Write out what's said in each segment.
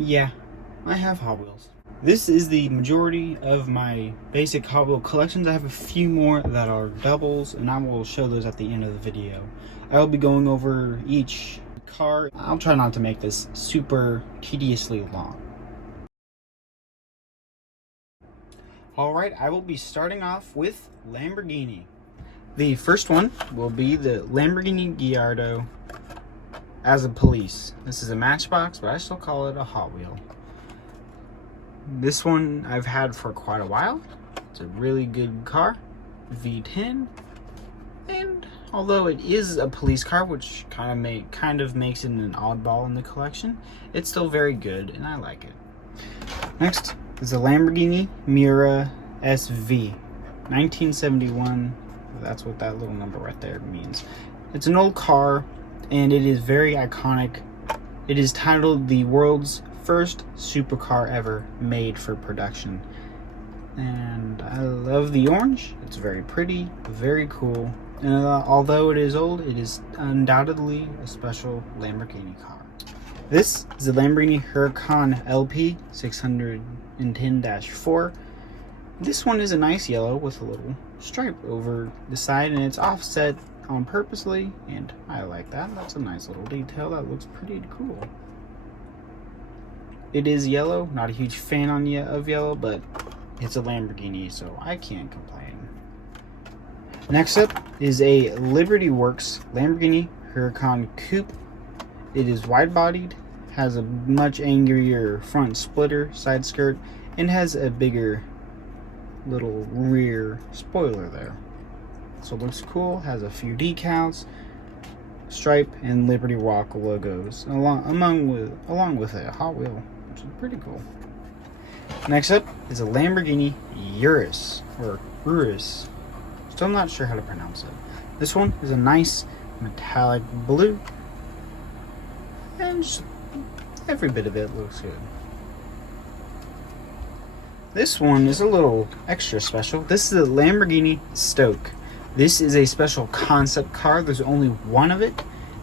Yeah, I have Hot Wheels. This is the majority of my basic Hot Wheel collections. I have a few more that are doubles, and I will show those at the end of the video. I will be going over each car. I'll try not to make this super tediously long. Alright, I will be starting off with Lamborghini. The first one will be the Lamborghini Gallardo as a police. This is a Matchbox, but I still call it a Hot Wheel. This one I've had for quite a while. It's a really good car, V10, and although it is a police car, which kind of makes it an oddball in the collection, it's still very good, and I like it. Next is the Lamborghini Miura SV, 1971. That's what that little number right there means. It's an old car, and it is very iconic. It is titled the world's first supercar ever made for production. And I love the orange. It's very pretty, very cool. And although it is old, it is undoubtedly a special Lamborghini car. This is the Lamborghini Huracan LP 610-4. This one is a nice yellow with a little stripe over the side, and it's offset on purposely, and I like that. That's a nice little detail. That looks pretty cool. It is yellow. Not a huge fan of yellow, but it's a Lamborghini, so I can't complain. Next up is a Liberty Works Lamborghini Huracan Coupe. It is wide-bodied, has a much angrier front splitter side skirt, and has a bigger little rear spoiler there. So it looks cool, has a few decals, stripe, and Liberty Walk logos along with a Hot Wheel, which is pretty cool. Next up is a Lamborghini Urus, or Urus. Still not sure how to pronounce it. This one is a nice metallic blue, and just every bit of it looks good. This one is a little extra special. This is a Lamborghini Stoke. This is a special concept car. There's only one of it,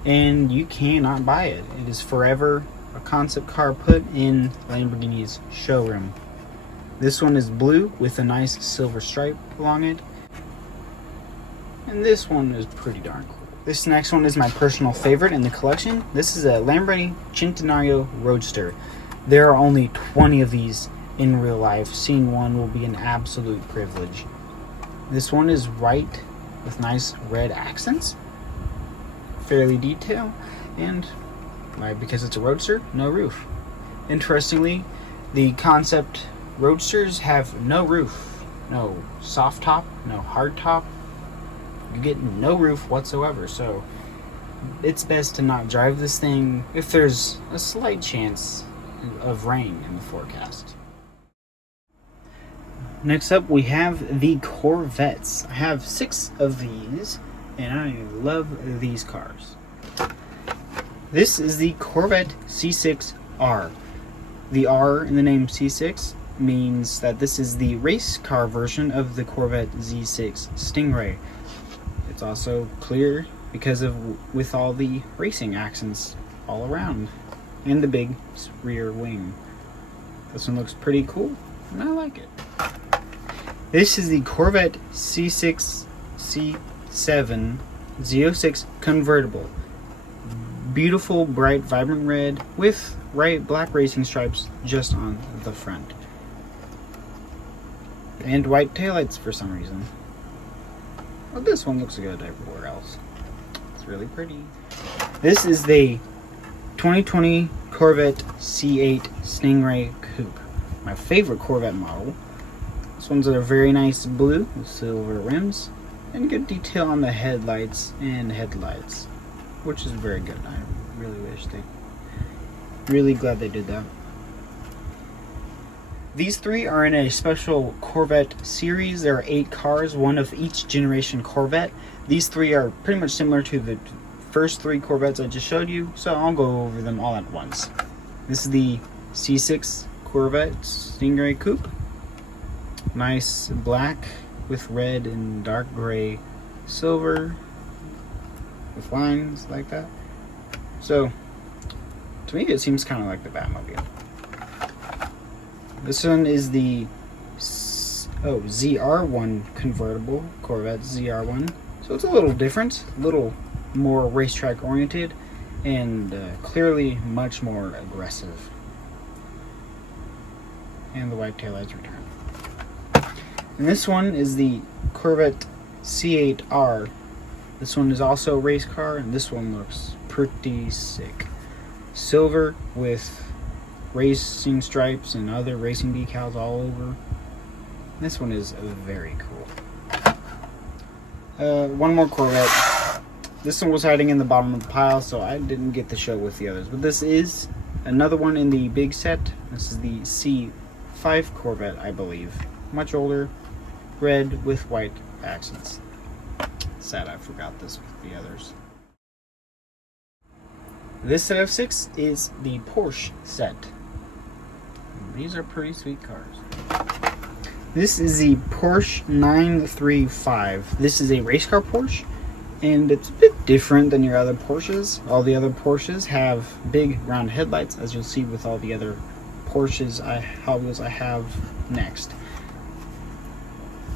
and you cannot buy it. It is forever a concept car put in Lamborghini's showroom. This one is blue with a nice silver stripe along it, and this one is pretty darn cool. This next one is my personal favorite in the collection. This is a Lamborghini Centenario Roadster. There are only 20 of these in real life. Seeing one will be an absolute privilege. This one is white with nice red accents, fairly detailed, and because it's a Roadster, no roof. Interestingly, the concept Roadsters have no roof, no soft top, no hard top. You get no roof whatsoever, so it's best to not drive this thing if there's a slight chance of rain in the forecast. Next up, we have the Corvettes. I have 6 of these, and I love these cars. This is the Corvette C6R. The R in the name C6 means that this is the race car version of the Corvette Z6 Stingray. It's also clear because with all the racing accents all around, and the big rear wing. This one looks pretty cool, and I like it. This is the Corvette C6 C7 Z06 convertible. Beautiful, bright, vibrant red with black racing stripes just on the front. And white taillights for some reason. Well, this one looks good everywhere else. It's really pretty. This is the 2020 Corvette C8 Stingray Coupe. My favorite Corvette model. This one's a very nice blue with silver rims and good detail on the headlights and headlights, which is very good. I really glad they did that. These 3 are in a special Corvette series. There are 8 cars, one of each generation Corvette. These 3 are pretty much similar to the first 3 Corvettes I just showed you, so I'll go over them all at once. This is the C6 Corvette Stingray Coupe. Nice black with red and dark gray silver with lines like that. So to me it seems kind of like the Batmobile. This one is the ZR1 convertible, Corvette ZR1. So it's a little different, a little more racetrack oriented, and clearly much more aggressive. And the white taillights return. And this one is the Corvette C8R. This one is also a race car, and this one looks pretty sick. Silver with racing stripes and other racing decals all over. This one is very cool. One more Corvette. This one was hiding in the bottom of the pile, so I didn't get to show with the others. But this is another one in the big set. This is the C5 Corvette, I believe. Much older, red with white accents. Sad I forgot this with the others. This set of 6 is the Porsche set. These are pretty sweet cars. This is the Porsche 935. This is a race car Porsche, and it's a bit different than your other Porsches. All the other Porsches have big round headlights, as you'll see with all the other Porsches Hot Wheels I have next.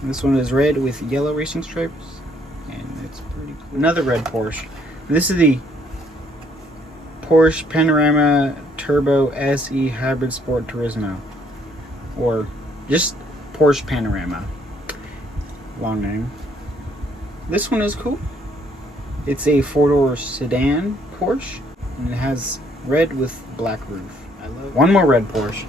This one is red with yellow racing stripes, and it's pretty cool. Another red Porsche. This is the Porsche Panorama Turbo SE Hybrid Sport Turismo, or just Porsche Panorama. Long name. This one is cool. It's a 4-door sedan Porsche, and it has red with black roof. I love one more red Porsche.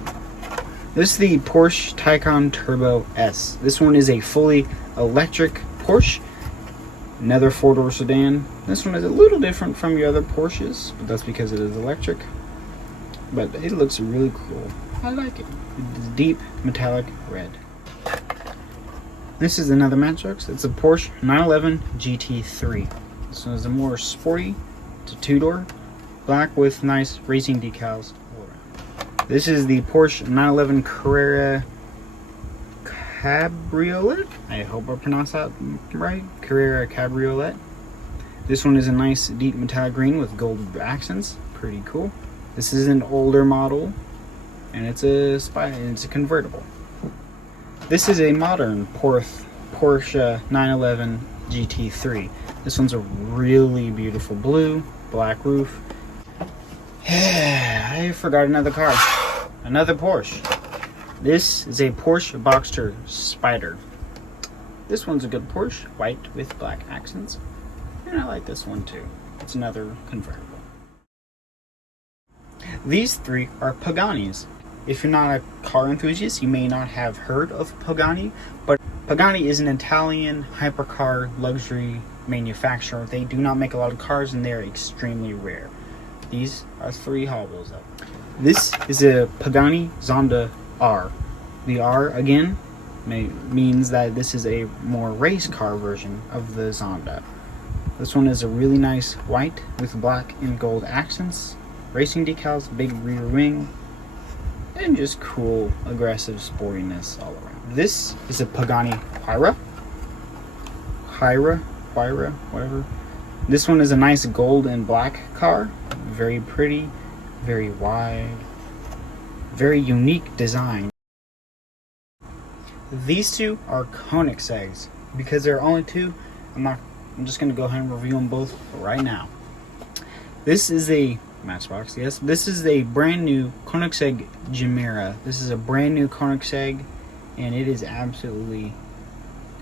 This is the Porsche Taycan Turbo S. This one is a fully electric Porsche. Another 4-door sedan. This one is a little different from your other Porsches, but that's because it is electric. But it looks really cool. I like it. It's deep metallic red. This is another Matchbox. It's a Porsche 911 GT3. This one is a more sporty. It's a 2-door, black with nice racing decals all around. This is the Porsche 911 Carrera Cabriolet. I hope I pronounced that right. Carrera Cabriolet. This one is a nice deep metallic green with gold accents. Pretty cool. This is an older model, and it's a convertible. This is a modern Porsche 911 GT3. This one's a really beautiful blue, black roof. I forgot another car. Another Porsche. This is a Porsche Boxster Spider. This one's a good Porsche, white with black accents. And I like this one too. It's another convertible. These 3 are Paganis. If you're not a car enthusiast, you may not have heard of Pagani, but Pagani is an Italian hypercar luxury manufacturer. They do not make a lot of cars, and they're extremely rare. These are 3 Hot Wheels though. This is a Pagani Zonda R. The R, again, means that this is a more race car version of the Zonda. This one is a really nice white with black and gold accents, racing decals, big rear wing, and just cool, aggressive sportiness all around. This is a Pagani Huayra, whatever. This one is a nice gold and black car, very pretty, very wide, very unique design. These 2 are Koenigsegg's. Because there are only 2, I'm just going to go ahead and review them both right now. This is a Matchbox, yes. This is a brand new Koenigsegg Chimera. This is a brand new Koenigsegg, and it is absolutely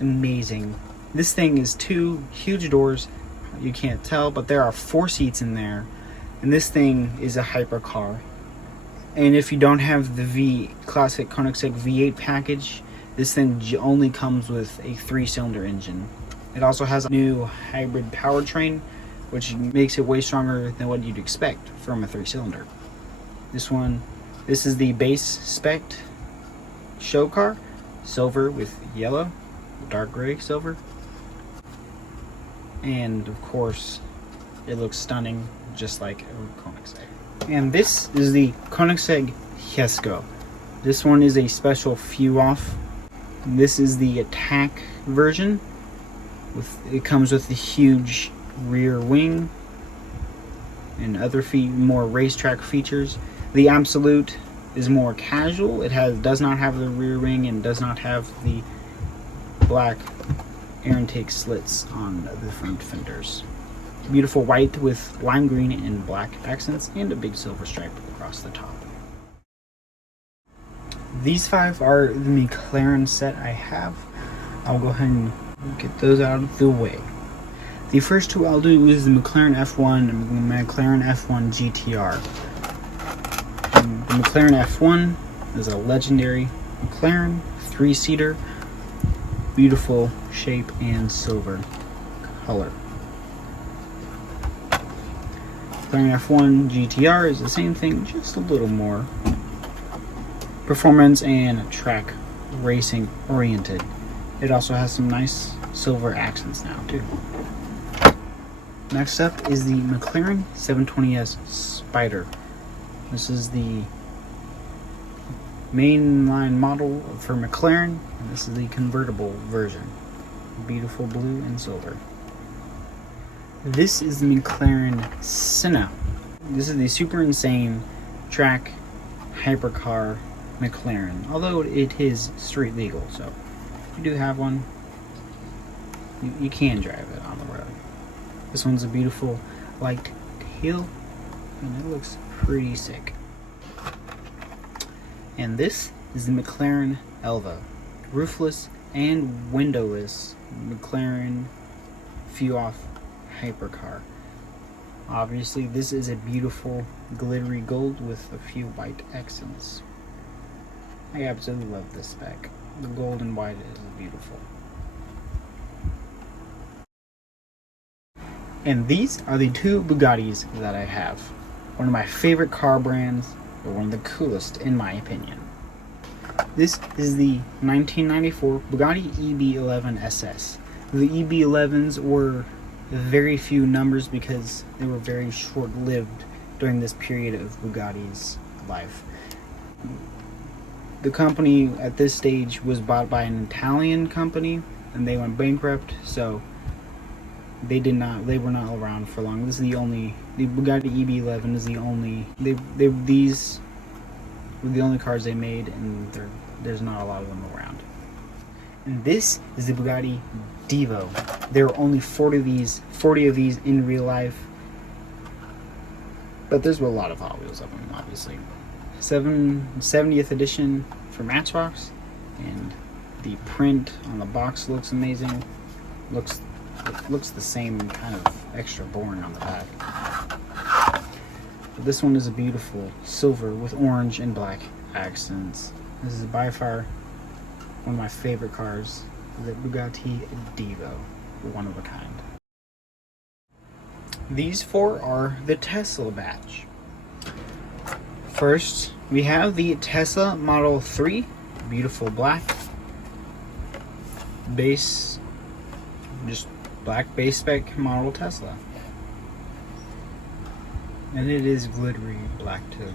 amazing. This thing is 2 huge doors. You can't tell, but there are 4 seats in there, and this thing is a hypercar. And if you don't have the classic Koenigsegg V8 package, this thing only comes with a 3-cylinder engine. It also has a new hybrid powertrain, which makes it way stronger than what you'd expect from a 3-cylinder. This is the base spec show car, silver with yellow, dark gray silver. And of course, it looks stunning, just like a Koenigsegg. And this is the Koenigsegg Jesko. This one is a special few-off. This is the attack version. It comes with the huge rear wing and other more racetrack features. The Absolute is more casual. It does not have the rear wing and does not have the black air intake slits on the front fenders. Beautiful white with lime green and black accents and a big silver stripe across the top. These 5 are the McLaren set I have. I'll go ahead and get those out of the way. The first 2 I'll do is the McLaren F1 and McLaren F1 GTR. The McLaren F1 is a legendary McLaren 3-seater, beautiful shape and silver color. McLaren F1 GTR is the same thing, just a little more performance and track racing oriented. It also has some nice silver accents now too. Next up is the McLaren 720S Spider. This is the mainline model for McLaren, and this is the convertible version. Beautiful blue and silver. This is the McLaren Senna. This is the super insane track hypercar McLaren, although it is street legal, so if you do have one, you can drive it on the road. This one's a beautiful light teal, and it looks pretty sick. And this is the McLaren Elva, roofless and windowless McLaren few-off hypercar. Obviously, this is a beautiful glittery gold with a few white accents. I absolutely love this spec. The gold and white is beautiful. And these are the 2 Bugattis that I have. One of my favorite car brands, but one of the coolest in my opinion. This is the 1994 Bugatti EB11 SS. The EB11s were very few numbers because they were very short-lived during this period of Bugatti's life. The company at this stage was bought by an Italian company and they went bankrupt, so they were not around for long. This is the Bugatti EB11 is these were the only cars they made, and there's not a lot of them around. And this is the Bugatti Divo. There are only 40 of these in real life, but there's a lot of Hot Wheels of them, obviously. 70th edition for Matchbox, and the print on the box looks amazing. Looks the same, kind of extra boring on the back. But this one is a beautiful silver with orange and black accents. This is by far one of my favorite cars, the Bugatti Divo, one of a kind. These 4 are the Tesla batch. First, we have the Tesla Model 3, beautiful black base, just black base spec model Tesla. And it is glittery black too.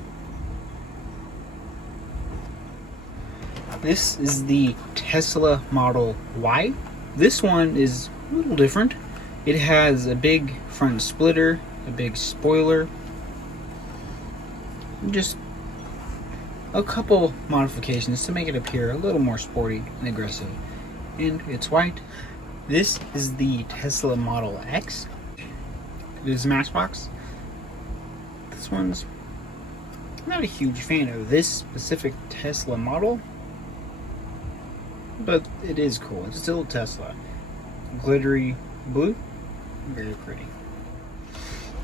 This is the Tesla Model Y. This one is a little different. It has a big front splitter, a big spoiler, just a couple modifications to make it appear a little more sporty and aggressive. And it's white. This is the Tesla Model X. It is Matchbox. This one's not a huge fan of this specific Tesla model, but it is cool. It's still a Tesla. Glittery blue, very pretty.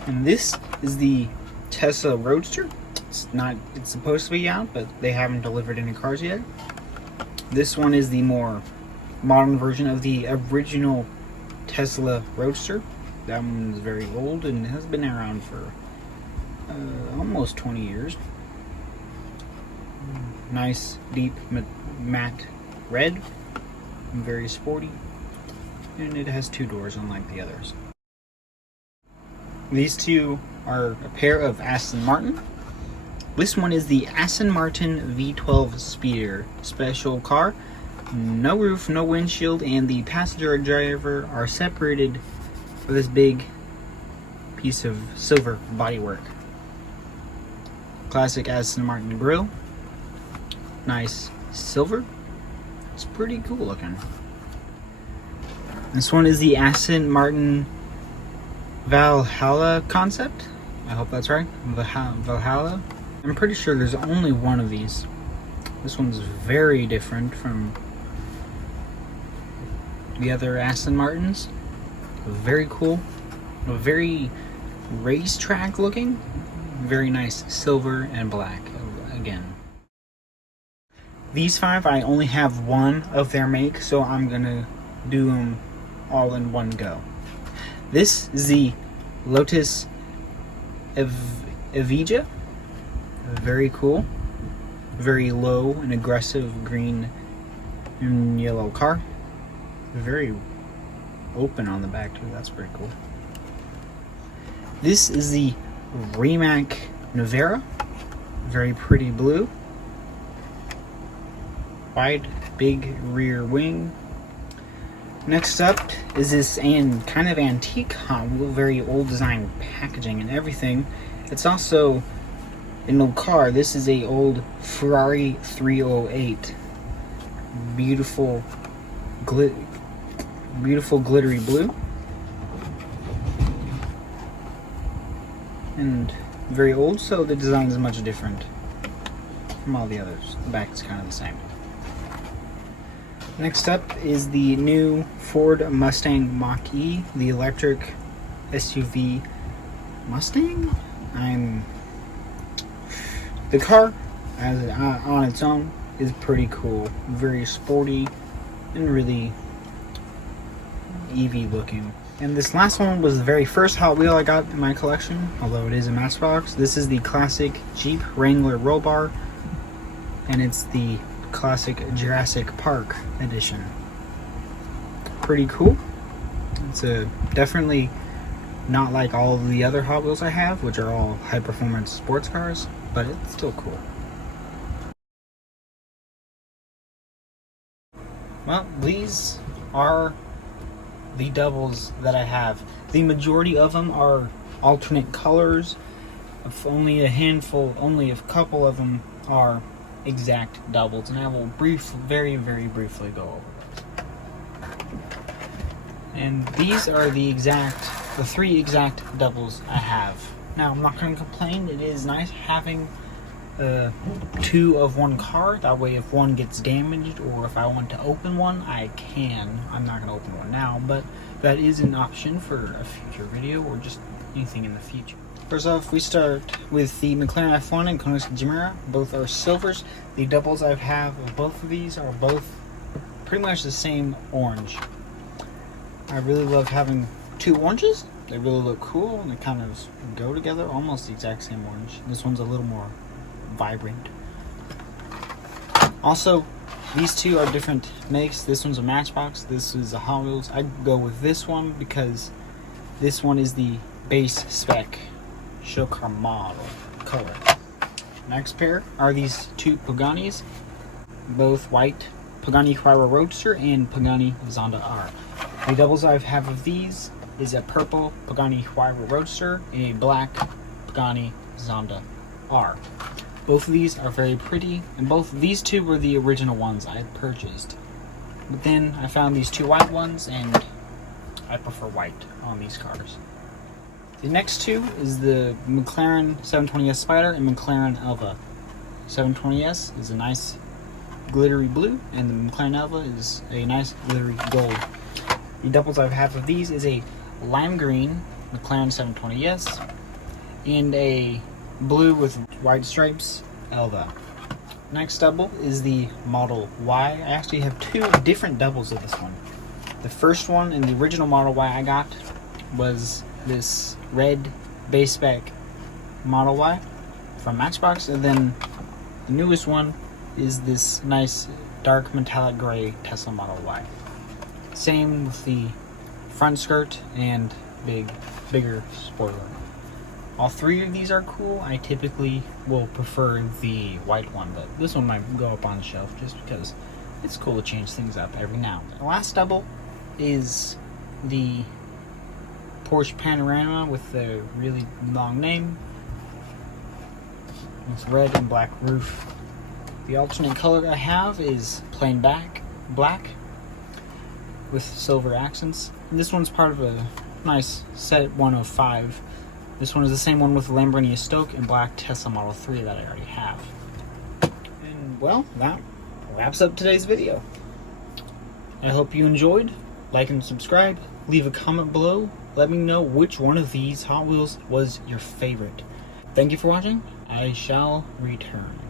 And this is the Tesla Roadster. It's supposed to be out, but they haven't delivered any cars yet. This one is the more modern version of the original Tesla Roadster. That one is very old and has been around for almost 20 years. Nice, deep, matte red, very sporty, and it has 2 doors unlike the others. These 2 are a pair of Aston Martin. This one is the Aston Martin V12 Speeder special car. No roof, no windshield, and the passenger and driver are separated for this big piece of silver bodywork. Classic Aston Martin grille, nice silver. It's pretty cool looking. This one is the Aston Martin Valhalla concept. I hope that's right. Valhalla. I'm pretty sure there's only one of these. This one's very different from the other Aston Martins. Very cool. Very racetrack looking. Very nice silver and black again. These 5, I only have one of their make, so I'm gonna do them all in one go. This is the Lotus Evija. Very cool. Very low and aggressive green and yellow car. Very open on the back too. That's pretty cool. This is the Rimac Nevera. Very pretty blue. Wide, big rear wing. Next up is this kind of antique Hot Wheel, very old design packaging and everything. It's also an old car. This is a old Ferrari 308. Beautiful glittery blue. And very old, so the design is much different from all the others. The back is kind of the same. Next up is the new Ford Mustang Mach-E, the electric SUV Mustang. The car, on its own, is pretty cool. Very sporty and really EV looking. And this last one was the very first Hot Wheel I got in my collection, although it is a Matchbox. This is the classic Jeep Wrangler roll bar, and it's the classic Jurassic Park edition. Pretty cool. It's definitely not like all of the other Hot Wheels I have, which are all high performance sports cars, but it's still cool. Well, these are the doubles that I have. The majority of them are alternate colors. Only a couple of them are exact doubles, and I will very briefly go over those. And these are the 3 exact doubles I have. Now, I'm not going to complain. It is nice having 2 of one car. That way, if one gets damaged or if I want to open one, I can. I'm not going to open one now, but that is an option for a future video or just anything in the future. First off, we start with the McLaren F1 and Koenigsegg Gemera. Both are silvers. The doubles I have of both of these are both pretty much the same orange. I really love having 2 oranges. They really look cool and they kind of go together, almost the exact same orange. This one's a little more vibrant. Also, these 2 are different makes. This one's a Matchbox. This is a Hot Wheels. I'd go with this one because this one is the base spec show car model color. Next pair are these 2 Paganis, both white, Pagani Huayra Roadster and Pagani Zonda R. The doubles I have of these is a purple Pagani Huayra Roadster and a black Pagani Zonda R. Both of these are very pretty, and both these 2 were the original ones I had purchased. But then I found these 2 white ones, and I prefer white on these cars. The next 2 is the McLaren 720S Spider and McLaren Elva. 720S is a nice glittery blue, and the McLaren Elva is a nice glittery gold. The doubles I have of these is a lime green McLaren 720S and a blue with white stripes Elva. Next double is the Model Y. I actually have 2 different doubles of this one. The first one in the original Model Y I got was this red base spec Model Y from Matchbox, and then the newest one is this nice dark metallic gray Tesla Model Y. Same with the front skirt and bigger spoiler. All 3 of these are cool. I typically will prefer the white one, but this one might go up on the shelf just because it's cool to change things up every now and then. The last double is the Porsche Panorama with the really long name. It's red and black roof. The alternate color I have is plain black with silver accents. And this one's part of a nice set 105. This one is the same one with Lamborghini Stoke and black Tesla Model 3 that I already have. And well, that wraps up today's video. I hope you enjoyed. Like and subscribe. Leave a comment below. Let me know which one of these Hot Wheels was your favorite. Thank you for watching. I shall return.